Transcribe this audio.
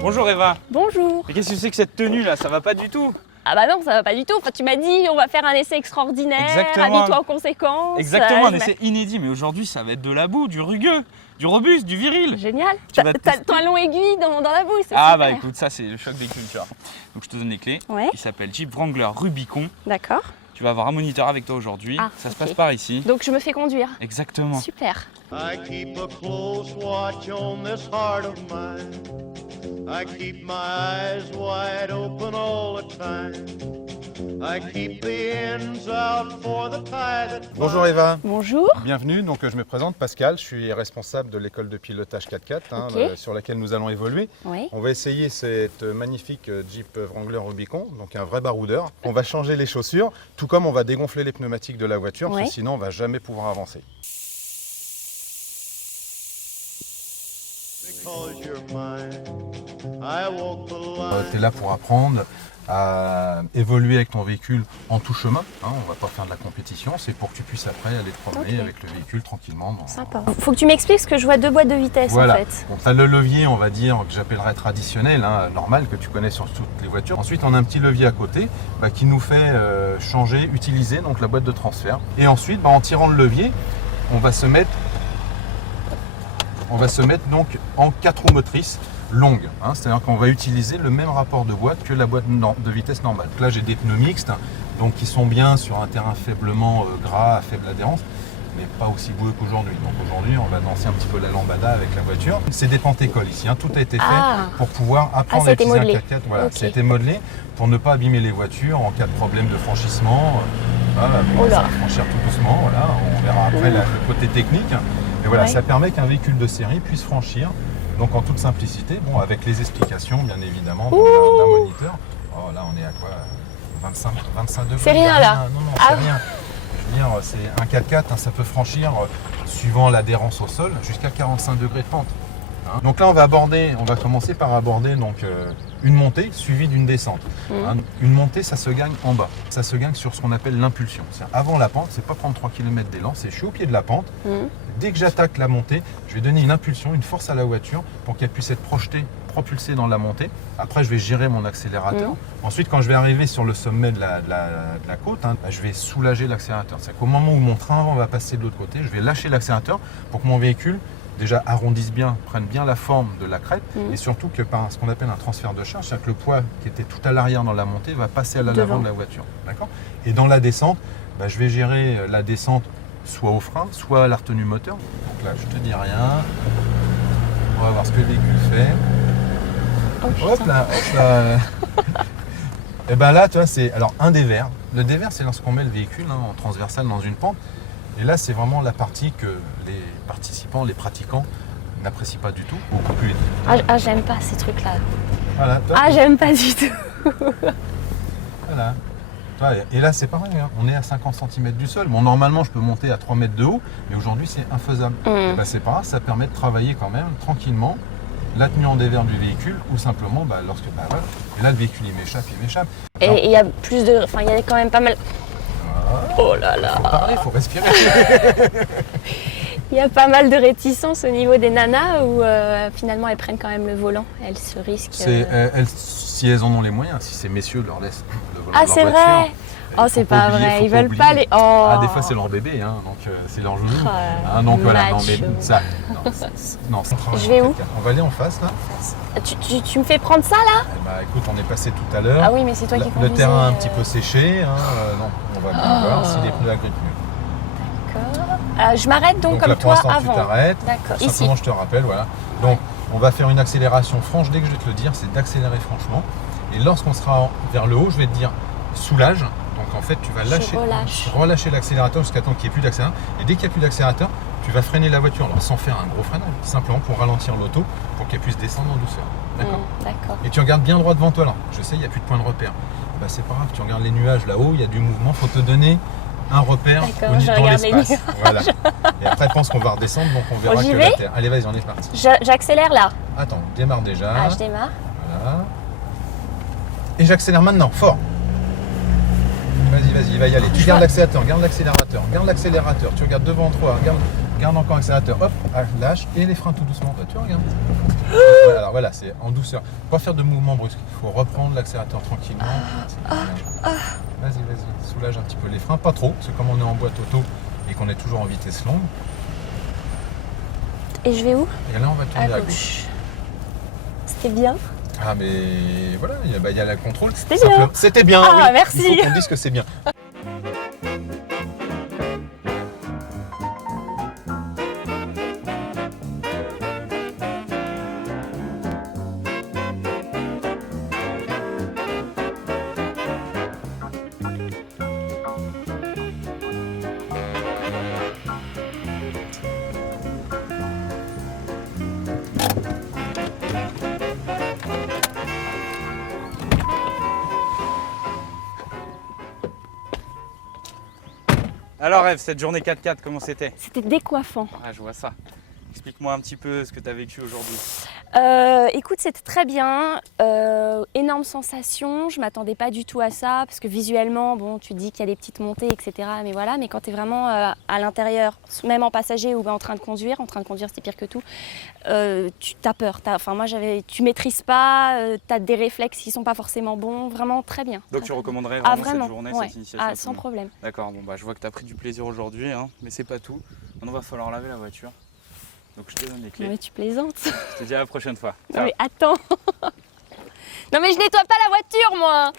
Bonjour Eva. Bonjour. Mais qu'est-ce que c'est que cette tenue là? Ça va pas du tout. Ah bah non, ça va pas du tout. Enfin, tu m'as dit, on va faire un essai extraordinaire, Exactement. habille-toi en conséquence. Exactement, un essai inédit. Mais aujourd'hui, ça va être de la boue, du rugueux, du robuste, du viril. Génial. Tu vas T'as le talon aiguille dans la boue, c'est Ah super. bah écoute, ça c'est le choc des cultures. Donc je te donne les clés. Ouais. Il s'appelle Jeep Wrangler Rubicon. D'accord. Tu vas avoir un moniteur avec toi aujourd'hui. Ah, ça se ok. passe par ici. Donc je me fais conduire. Exactement. Super. I keep a close watch on this heart of mine. I keep my eyes wide open all the time. I keep the ends out for the tie that Bonjour Eva, Bonjour. bienvenue. Donc je me présente Pascal, je suis responsable de l'école de pilotage 4x4 Ok. sur laquelle nous allons évoluer. Oui. On va essayer cette magnifique Jeep Wrangler Rubicon, donc un vrai baroudeur. On va changer les chaussures, tout comme on va dégonfler les pneumatiques de la voiture, Ouais. parce que sinon on va jamais pouvoir avancer. because you're mine. I walk the line. Tu es là pour apprendre à évoluer avec ton véhicule en tout chemin. On va pas faire de la compétition, c'est pour que tu puisses après aller te promener Ok. avec le véhicule tranquillement. Sympa. Faut que tu m'expliques ce que je vois 2 boîtes de vitesse Voilà. en fait. Donc tu as le levier, on va dire, que j'appellerais traditionnel, normal, que tu connais sur toutes les voitures. Ensuite, on a un petit levier à côté qui nous fait changer, utiliser donc la boîte de transfert. Et ensuite, en tirant le levier, on va se mettre donc en 4 roues motrices longues. C'est-à-dire qu'on va utiliser le même rapport de boîte que la boîte de vitesse normale. Là, j'ai des pneus mixtes, donc qui sont bien sur un terrain faiblement gras, à faible adhérence, mais pas aussi boueux qu'aujourd'hui. Donc aujourd'hui, on va danser un petit peu la lambada avec la voiture. C'est des pentes-écoles ici, tout a été fait Ah. pour pouvoir apprendre ça a à été utiliser modelé. un 4x4. Voilà, Ok. ça a été modelé pour ne pas abîmer les voitures en cas de problème de franchissement. Voilà, Oh là. ça va franchir tout doucement, voilà. On verra après le côté technique. Mais voilà, Ouais. ça permet qu'un véhicule de série puisse franchir, donc en toute simplicité, avec les explications bien évidemment d'un moniteur. Oh là, on est à quoi 25 degrés. C'est il y a rien, là. Non, Ah. c'est rien. Je veux dire, c'est un 4x4, ça peut franchir, suivant l'adhérence au sol, jusqu'à 45 degrés de pente. Donc là, on va commencer par aborder donc, une montée suivie d'une descente. Une montée, ça se gagne en bas. Ça se gagne sur ce qu'on appelle l'impulsion. Avant la pente, c'est pas prendre 3 km d'élan, c'est je suis au pied de la pente. Dès que j'attaque la montée, je vais donner une impulsion, une force à la voiture pour qu'elle puisse être projetée, propulsée dans la montée. Après, je vais gérer mon accélérateur. Ensuite, quand je vais arriver sur le sommet de la côte, je vais soulager l'accélérateur. C'est qu'au moment où mon train avant va passer de l'autre côté, je vais lâcher l'accélérateur pour que mon véhicule déjà arrondisse bien, prenne bien la forme de la crête et surtout que par ce qu'on appelle un transfert de charge, c'est-à-dire que le poids qui était tout à l'arrière dans la montée va passer à l'avant Devant. de la voiture. D'accord ? Et dans la descente, je vais gérer la descente soit au frein, soit à la retenue moteur. Donc là, je te dis rien. On va voir ce que le véhicule fait. Oh, putain. Hop là. Et ben là, tu vois, c'est alors un dévers. Le dévers, c'est lorsqu'on met le véhicule en transversal dans une pente. Et là, c'est vraiment la partie que les participants, les pratiquants n'apprécient pas du tout. Beaucoup plus vite. Ah, j'aime pas ces trucs-là. Voilà. Toi, Ah, j'aime pas du tout. voilà. Toi, et là, c'est pareil. On est à 50 cm du sol. Bon, normalement, je peux monter à 3 mètres de haut, mais aujourd'hui, c'est infaisable. Et c'est pas grave, ça permet de travailler quand même tranquillement la tenue en dévers du véhicule ou simplement lorsque voilà. Et là, le véhicule, il m'échappe. Et il y a plus de. Enfin, il y a quand même pas mal. Oh là là. Faut parler, faut respirer. Il y a pas mal de réticences au niveau des nanas où finalement elles prennent quand même le volant. Elles se risquent. Si elles en ont les moyens, si ces messieurs leur laissent le volant Ah, de leur c'est voiture, vrai. il Oh, faut c'est pas oublier, vrai. faut Ils veulent oublier. pas les. Oh. Ah, des fois c'est leur bébé, donc c'est leur joujou. Oh, Donc voilà, non mais macho. ça, non, ça travaille Je vais où? On va aller en face là. Tu me fais prendre ça là? Écoute, on est passé tout à l'heure. Ah oui, mais c'est toi qui Le conduisais. terrain a un petit peu séché, non, on va bien voir si les pneus agrippent mieux. D'accord. Je m'arrête donc comme là, pour toi l'instant, avant. tu t'arrêtes. D'accord. Ici. Simplement, je te rappelle, voilà. Donc, on va faire une accélération franche. Dès que je vais te le dire, c'est d'accélérer franchement. Et lorsqu'on sera vers le haut, je vais te dire soulage. Donc, en fait, tu vas relâcher l'accélérateur jusqu'à temps qu'il n'y ait plus d'accélérateur. Et dès qu'il n'y a plus d'accélérateur, tu vas freiner la voiture. Alors, sans faire un gros freinage, simplement pour ralentir l'auto, pour qu'elle puisse descendre en douceur. D'accord. D'accord. Et tu regardes bien droit devant toi là. Je sais, il n'y a plus de point de repère. C'est pas grave, tu regardes les nuages là-haut, il y a du mouvement. Il faut te donner un repère D'accord, je dans regarde les l'espace. nuages. Voilà. Et après, pense qu'on va redescendre, donc on verra J'y que vais la terre. Allez, vas-y, on est parti. J'accélère là. Attends, démarre déjà. Ah, je démarre. Voilà. Et j'accélère maintenant, fort. Vas-y, il va y aller. Tu gardes l'accélérateur, garde l'accélérateur, tu regardes devant toi, Garde encore l'accélérateur, hop, lâche et les freins tout doucement. Bah, tu regardes. Ouais, alors voilà, c'est en douceur. Pas faire de mouvements brusques. Il faut reprendre l'accélérateur tranquillement. Vas-y, soulage un petit peu les freins, pas trop, parce que comme on est en boîte auto et qu'on est toujours en vitesse longue. Et je vais où? Et là, on va tourner à gauche. C'était bien. Ah mais voilà, il y a le contrôle. C'était bien. C'était bien. Ah, oui. merci. Il faut qu'on dise que c'est bien. Alors Eve, cette journée 4x4, comment c'était? C'était décoiffant. Ah, je vois ça. Explique-moi un petit peu ce que tu as vécu aujourd'hui. Écoute, c'était très bien. Énorme sensation. Je m'attendais pas du tout à ça parce que visuellement, bon, tu te dis qu'il y a des petites montées, etc. Mais voilà, mais quand tu es vraiment à l'intérieur, même en passager ou en train de conduire c'est pire que tout. Tu as peur. Tu maîtrises pas. Tu as des réflexes qui sont pas forcément bons. Vraiment très bien. Donc tu recommanderais vraiment, vraiment, cette journée, ouais. cette initiation? Sans problème. D'accord, bon bah je vois que tu as pris du plaisir aujourd'hui, hein, mais c'est pas tout. Maintenant va falloir laver la voiture. Donc je te donne les clés. Non mais tu plaisantes. Je te dis à la prochaine fois. Non mais attends. Non mais je nettoie pas la voiture moi.